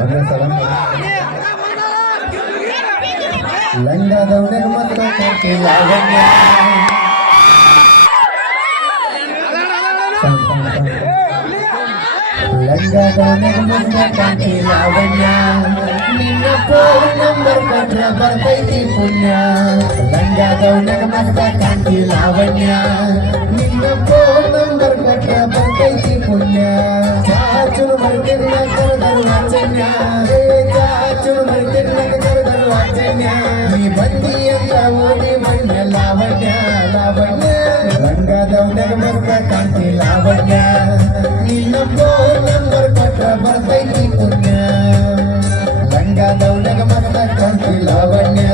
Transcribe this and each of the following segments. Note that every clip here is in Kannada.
ಒಂದೇ ಸಲ ಲಂಗದವನಿಗೆ ಮತ್ತು ಕಾಂತಿ ಲಾವಣ್ಯ ಲಂಗದವನಿಗೆ ಮತ್ತು ಕಾಂತಿ ಲಾವಣ್ಯ ನಿನ್ನ ಫೋನ್ ನಂಬರ್ ಕೊಟ್ರ ಬರ್ತೈತಿ ಪುಣ್ಯ ಲಂಗದವನಿಗೆ ಮತ್ತು ಕಾಂತಿ ಲಾವಣ್ಯ ನಿನ್ನ ಫೋನ್ ನಂಬರ್ ಕೊಟ್ರ ಬರ್ತೈತಿ ಪುಣ್ಯ ಚಾಚುನು ಮರ್ತಿರ್ನ ಕರೆದರು ವಾಚನ್ಯ ಚಾಚುನು ಮರ್ತಿರ್ನ ಕರೆದರು ವಾಚನ್ಯ ನೀ ಬಂದಿ ಅಂತ ಓದಿ ಮಣ್ಣ ಲಾವಣ್ಯ ಲಾವಣ್ಯ ಲಂಗದವನಿಗೆ ಮತ್ತು ಕಾಂತಿ ಲಾವಣ್ಯ ನಿನ್ನ ಫೋನ್ ನಂಬರ್ ಕೊಟ್ರ ಬರ್ತೈತಿ ಪುಣ್ಯ ಲಂಗದವನಿಗೆ ಮತ್ತು ಕಾಂತಿ ಲಾವಣ್ಯ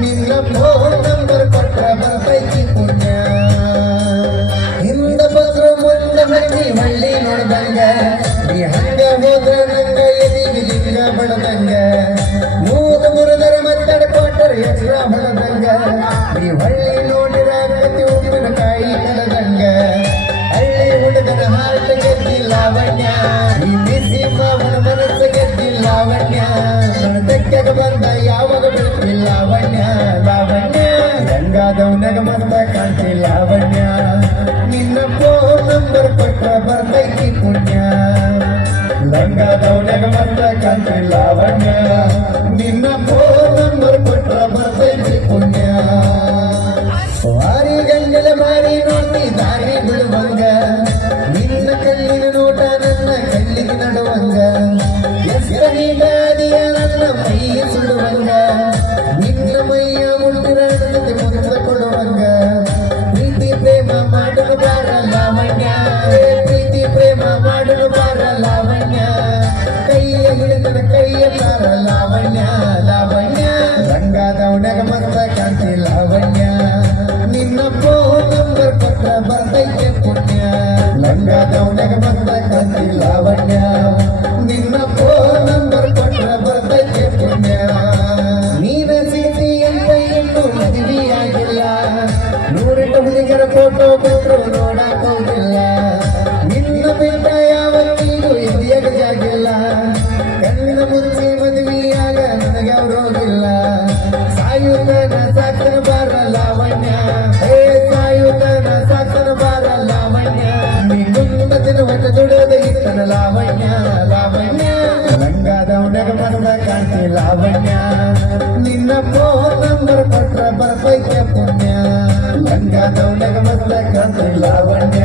ನಿನ್ನ ಫೋನ್ ನಂಬರ್ ಕೊಟ್ರ ಬರ್ತೈತಿ ಪುಣ್ಯ ಹಿಂದ ಬಸ್ರು ಮುಂದ ಹಣ್ಣಿ ಹಳ್ಳಿ ನೋಡ್ದಂಗ ನೀ ಹಂಗ ಹೋದ್ರ ನಂಗ ಎದಿಗೆ ಲಿಂಗ ಬಡದಂಗ ಮೂದ ಮುರಿದರ ಮತ್ತಡ ಕೊಟ್ಟರ ಎಕ್ಸ್ರ ಹೊಡದಂಗ ನೀ ಹಳ್ಳಿ ನೋಡಿರ ಕತಿ ಉಪ್ಪಿನಕಾಯಿ ಕಡದಂಗ ಹಳ್ಳಿ ಹುಡುಗನ ಹಾಟ ಗೆದ್ದಿ ಲಾವಣ್ಯ ಈ ಬಿಸಿ ಮಾವನ ಮನಸ್ಸು ಗೆದ್ದಿ ಲಾವಣ್ಯ ತೆಕ್ಕಗ ಬಂದ ಯಾವಾಗ ಬಿಡ್ತಿ ಲಾವಣ್ಯ ಲಾವಣ್ಯ ಗಂಗಾದವನಗ ಮತ್ತ ಕಾಂತಿ ಲಾವಣ್ಯ ನಿನ್ನ ಫೋನ್ ನಂಬರ್ ಕೊಟ್ರ ಬರ್ತೈತಿ ಪುಣ್ಯ ಲಂಗದವನಗ ಮತ್ತ ಕಾಂತಿ ಲಾವಣ್ಯ ನಿನ್ನ ಫೋನ್ ನಂಬರ್ ಕೊಟ್ರ ಬರ್ತೈತಿ ಪುಣ್ಯ ವಾರಿ ಗಂಗಲ ಮಾರಿ ನೋಡ್ತಿ ದಾರಿ ಬಿಡುವಂಗ ನಿನ್ನ ಕಲ್ಲಿನ ನೋಟ ನನ್ನ ಕಲ್ಲಿಗೆ ನಡುವಂಗ ಎಸ್ರ ಹೀಗಾದಿಯ ನನ್ನ ಮೈ ಸುಡುವಂಗ ನಿನ್ನ ಮೈಯ ಮುಳುಗಿರ ಮುಂದೆ ಕೊಡುವಂಗ ಪ್ರೀತಿ ಪ್ರೇಮ ಮಾಡಲು ಬಾರ ಲಾವಣ್ಯ ಪ್ರೀತಿ ಪ್ರೇಮ ಮಾಡಲು ಬಾರ ಲಾವಣ್ಯ ಕೈಯ ಹಿಡಿದನ ಕೈಯ ಬಾರ ಲಾವಣ್ಯ ಲಾವಣ್ಯ ಲಂಗದವನಗ ಮತ್ತ ಕಾಂತಿ ಲಾವಣ್ಯ ನಿನ್ನ ಫೋನ್ ನಂಬರ್ ಕೊಟ್ರ ಬರ್ತೈತೆ ಪುಣ್ಯ ಲಂಗದವನಗ ಮತ್ತ ಕಾಂತಿ ಲಾವಣ್ಯ ನಿನ್ನ ಫೋನ್ ನಂಬರ್ ಕೊಟ್ರ ಬರ್ತೈತೆ ಪುಣ್ಯ ನೀನ ಸಿಟಿ ಅಂತ ಇನ್ನೂ ಮದುವೆಯಾಗಿಲ್ಲ ನೂರೆಂಟು ಹುಡುಗರ ಫೋಟೋ ಕೊಟ್ಟರು ನೋಡಕ್ ಹೋಗಿಲ್ಲ ನಿನ್ನ ಬಿಟ್ಟ ಯಾವತ್ತಿಗೂ ಇಂಡಿಯಾಗ ಜಾಗಿಲ್ಲ ಕಣ್ಣಿನ ಮುಂಚೆ ಮದುವೆಯಾಗ ನನಗೆ ಅವರೋಗಿಲ್ಲ ಸಾಯುತನ ಸಾಕನ ಬಾರ ಲಾವಣ್ಯ ಹೇ ಸಾಯುತನ ಸಾಕನ ಬಾರ ಲಾವಣ್ಯ ನೀ ಮುಂದ ದಿನ ಹೊಟ್ಟ ದುಡಿಯೋದ ಇತ್ತನ ಲಾವಣ್ಯ ಲಾವಣ್ಯ ಲಂಗದವನಗ ಮತ್ತ ಕಾಂತಿ ಲಾವಣ್ಯ ನಿನ್ನ ಫೋನ್ ನಂಬರ್ ಕೊಟ್ರ ಬರ್ತೈತೆ ಪುಣ್ಯ ಲಂಗದವನಗ ಮತ್ತ ಕಾಂತಿ ಲಾವಣ್ಯ